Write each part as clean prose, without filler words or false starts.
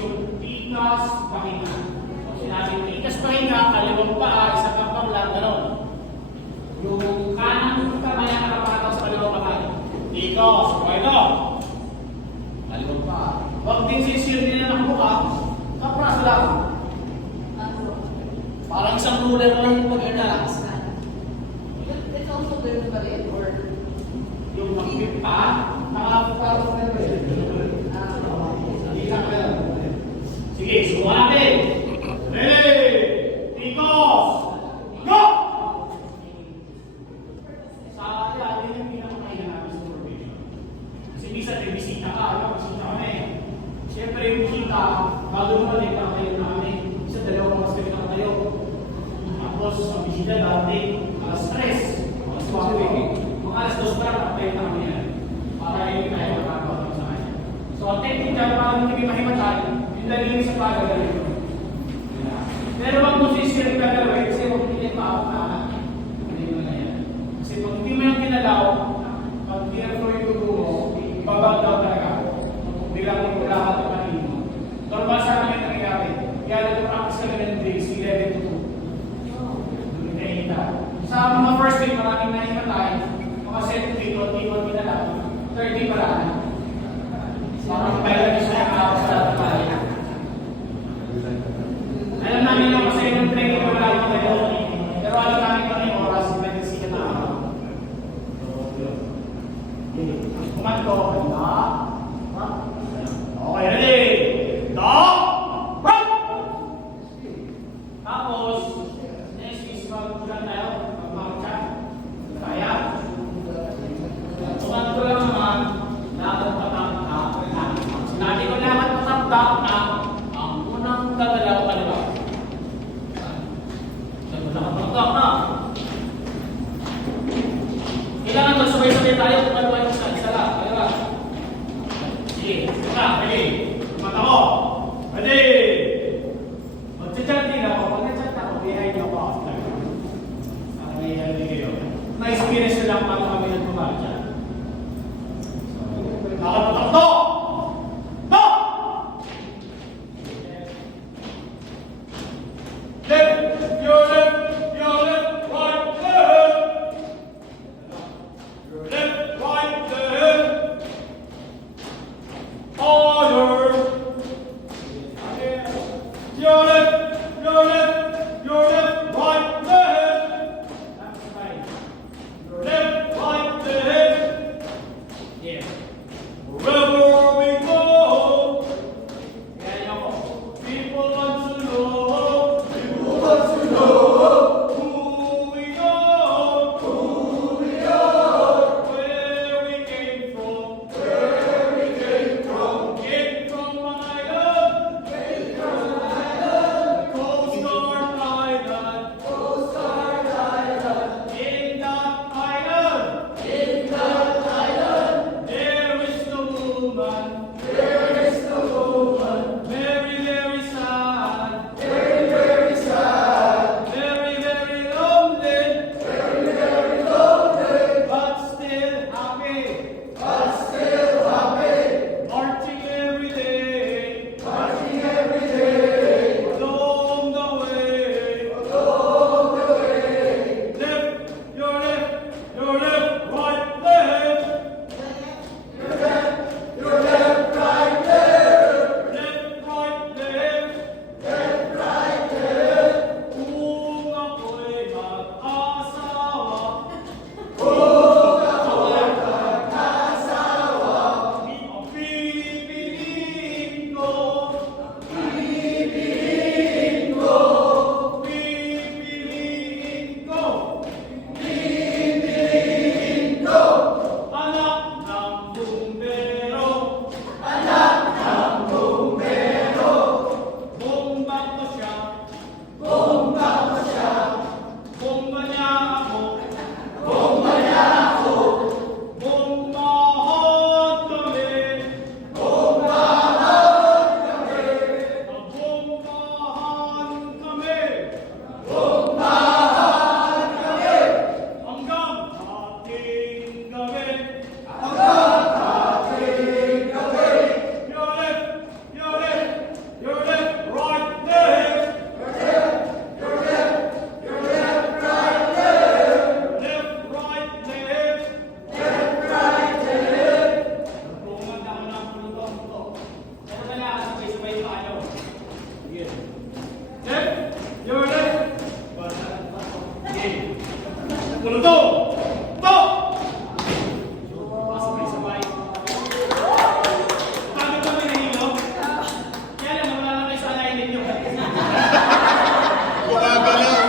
yung tikas pahinga. So, sinabing tikas pahinga, kaliwang paa, isang kapang lang, gano'n. Yung kanang kamay ang nakapataw sa kaliwang kamay. Tikas, okay no? Kaliwang paa. Huwag din sisir din na ng mukha, kapras lang. Parang isang ruler lang yung pag-relax. It's also there pa rin, or Yung magpipta, nakapagkaroon na rin. Hindi na kaya. Sige, suwatin. Ready! Tikos! Go! Sa atin, yun yung pinakamahin namin sa probation. Kasi minsan, may bisita ka. Bisita kami. Siyempre, yung bisita, bago naman din kayo namin. Isa, dalawang mas kayo na kayo. Tapos, ang bisita dati, alas 3. Alas 4. Mga alas 2 para kapay namin yan. Para hindi tayo makakawag sa kanya. So, ang technique dyan, para hindi mahimatay, yung dalili sa pagagaling. Pero wag mo sisir ka gawin kasi huwag hindi pa na hindi mo na yan. Kasi pag hindi mo yung kinalaw, pag tinaflow yung dugo mo, babag daw talaga. Bilang yung wala ka ito kanino. Normal sa amin yung nangyayari. Kaya nag-practice kami ng days, 11 to 2. Hinahita. Sa mga first week, maraming nahimatay. Mga second week, konti-kon kinalaw. Third week, wala na. Parang bayan siya ang ako sa tatapay. Alam namin lang kasi yung training ko wala yung kayo. Pero alam namin kung yung oras, medicine na ako. Kumanto, handa. Okay, ready? Stop! Run! Tapos, next is mag-ulan tayo. Mag-marcha. Kaya? Kumanto lang naman. Dapat patap-tap na. Sinabi ko dapat patap-tap na. Ang unang gagalaw kaliwa. Nakapagtap na. Kailangan magsabay-sabay tayo kung ano yung isa lang. Kaliwa. Sige. Isa. Ready. Mata ko. Ready. Mag-chat din ako. Pag nag-chat ako, behind ako. Nakakayahan din kayo. Na-experience nyo lang paano kami nagpumarcha. Nakapagtap to! To! Left, your left, right, left. Your left, right, left. Order. Your left, right, left. That's right. Your left, right, left. Yeah. Wherever we go. Yan ako. People want to know. inyo. Gumagalaw.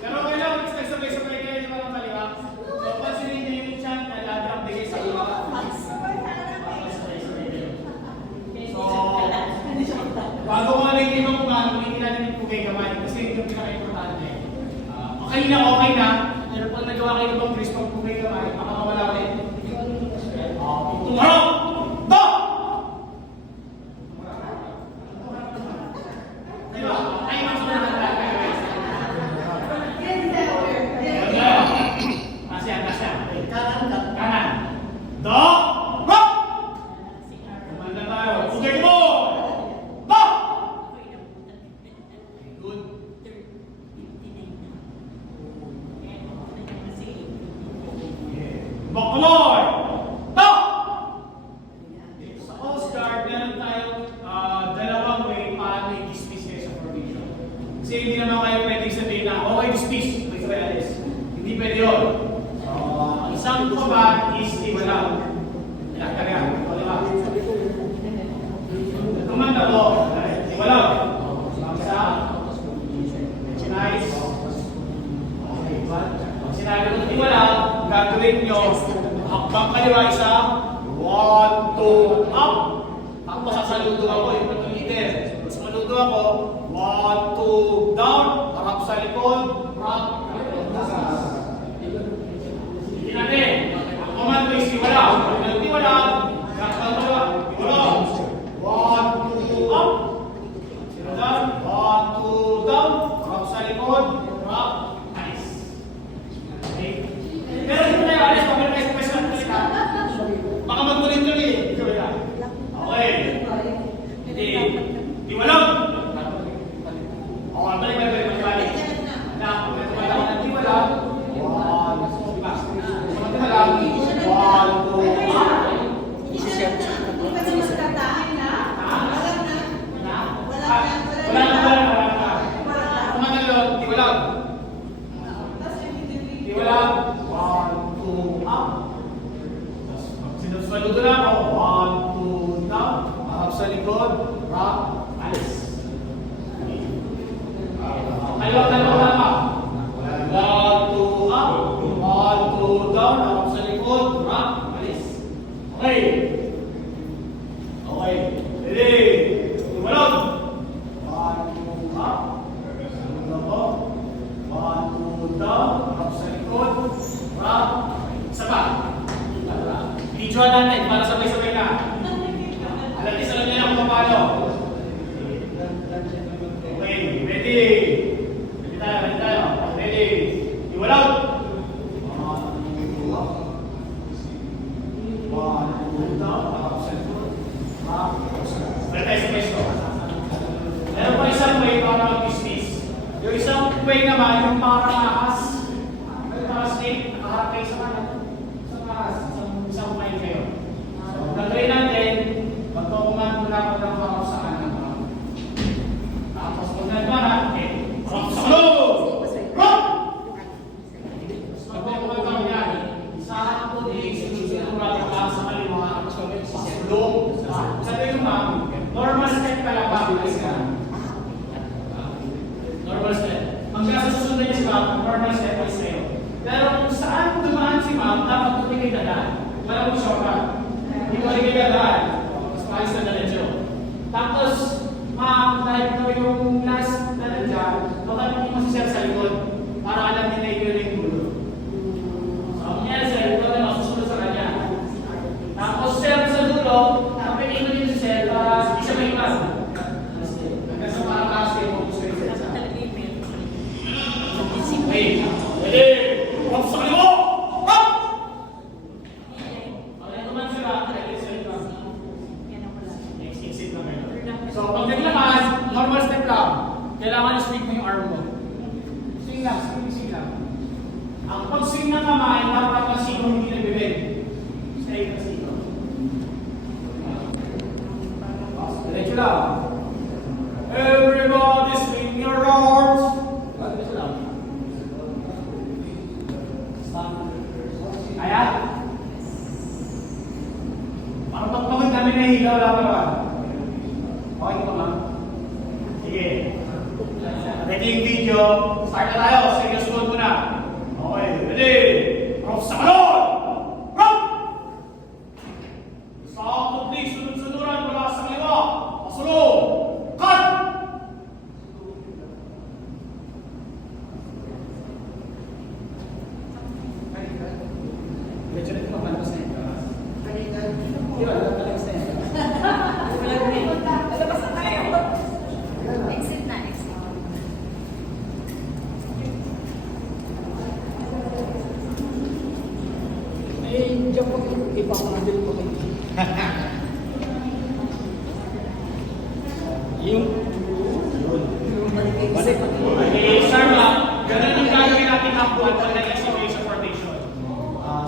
Pero okay lang, nagsabay-sabay kayo di ba ng kaliwa? So, pansinin niyo yung chant na lahat bigay sa kaliwa. So, bago ko na yung ibang plano, hindi natin yung pugay kamay kasi yung pinaka-importante. Okay na. Pero pag nagawa kayo ng Chris pag pugay kamay, baka mawala ulit. Tumarap! To! Diba? Ay, masunod na talaga. Kasya. Kanan. Do! Go! Kumanda tayo. Pugay mo! Do! Good. Bakalor! To! Sa All-Star, meron tayo dalawang way para may dismiss kayo sa formation. Kasi hindi naman kayo pwedeng sabihin na, okay, dismiss, may Israelis. Hindi pwede yun. Ang isang command is iwala. Kaya, wala. Command ako, iwala. Ang isa, nice. Pag sinabi ko iwala, gagawin nyo, hakbang kaliwa isa, 1, 2, up. Ako sasaludo ako, yung patong leader. Tapos maludo ako, 1, 2, down, harap sa likod, up, hindi natin. Ang command ko is iwala. Pag iwala, hakbang kaliwa, iwala. 1, 2, up. Sino down? 1, 2, down, harap sa likod, up, nice. Okay? Pero hindi tayo alis, pag may question talaga. Baka magtuloy-tuloy. Okay. Hindi. Di walang. Okay, balik. Na, pag ako ng di walang. 1, 2, up. Sinusundo na ako. 1, 2, down. Harap sa likod. Rock. Alis. Kaliwa. 1, 2, up. 1, 2, down. Harap sa likod. Rock. Alis. Okay. Ready. Tumalog. 1, 2, up. Sunod ako. 1, 2, down. Harap sa likod. Rock. Isa pa. Videoan natin para sabay-sabay na. Alam niyo kung paano. Okay, ready. Ready tayo. Ready. Iwalaw. 1, 2, down. Balik tayo sa pwesto. Meron pa isang way para mag-dismiss. Yung isang way naman, yung para nakas. Yung para snake, nakaharap kayo sa kanan. Isang kumain kayo. So, nag-try natin, magpakuman muna ako ng harap sa kanan. Tapos kung nagmana, harap sa loob! Rock! Magpakuman ka yan. Sa ako din, sinusunod ka sa kaliwa. Sa loob. Sabi ko ma'am, normal step ka lang ba? Normal step. Hanggang sa susunod niya si ma'am, normal step ay sa'yo. Pero kung saan dumaan si ma'am, dapat tuloy kayo dadaan. Wala mong shortcut. Hindi mo rin kayo dadaan. Mas maalis na diretso. Tapos, ma'am, dahil ito yung last na nandiyan, matabi mo si sir sa likod para alam niya na ikaw yung gulo. So, ang nangyari sir, ito na masusunod sa kanya. Tapos, sir, sa dulo, napiliin mo din si sir para isa may iwas. Hanggang sa parang kasi mo gusto yung sir. Okay. Ready? Huwag sa kaliwa! Up! Okay, naman sila. Ready, sir. Parang pagpagod namin na higaw lang naman. Okay ko lang. Sige. Ready yung video. Start na tayo. Serious mode muna. Okay. Ready. Prof sa kanon! Rock! Sakto please. Sunod-sunuran mula sa kaliwa. Pasulong. Cut! Medyo rin ito mapalas na ito. Di ba? Talagas na ito. Labas na tayo. Exit na, exit. Eh, diyan po ipapamodel ko kayo. Yung balik. Okay, sir, ganun yung gagawin natin ang buwan pag nag-execution formation.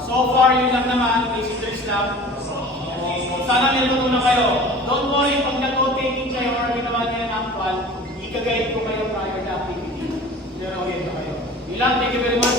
So far, yun lang naman, basic drills lang. Sana may natutunan kayo. Don't worry, pag nag-taking kayo or ginawa niya ng actual, i-guide ko kayo prior to activity. Pero okay na kayo. Ilang, thank you very much.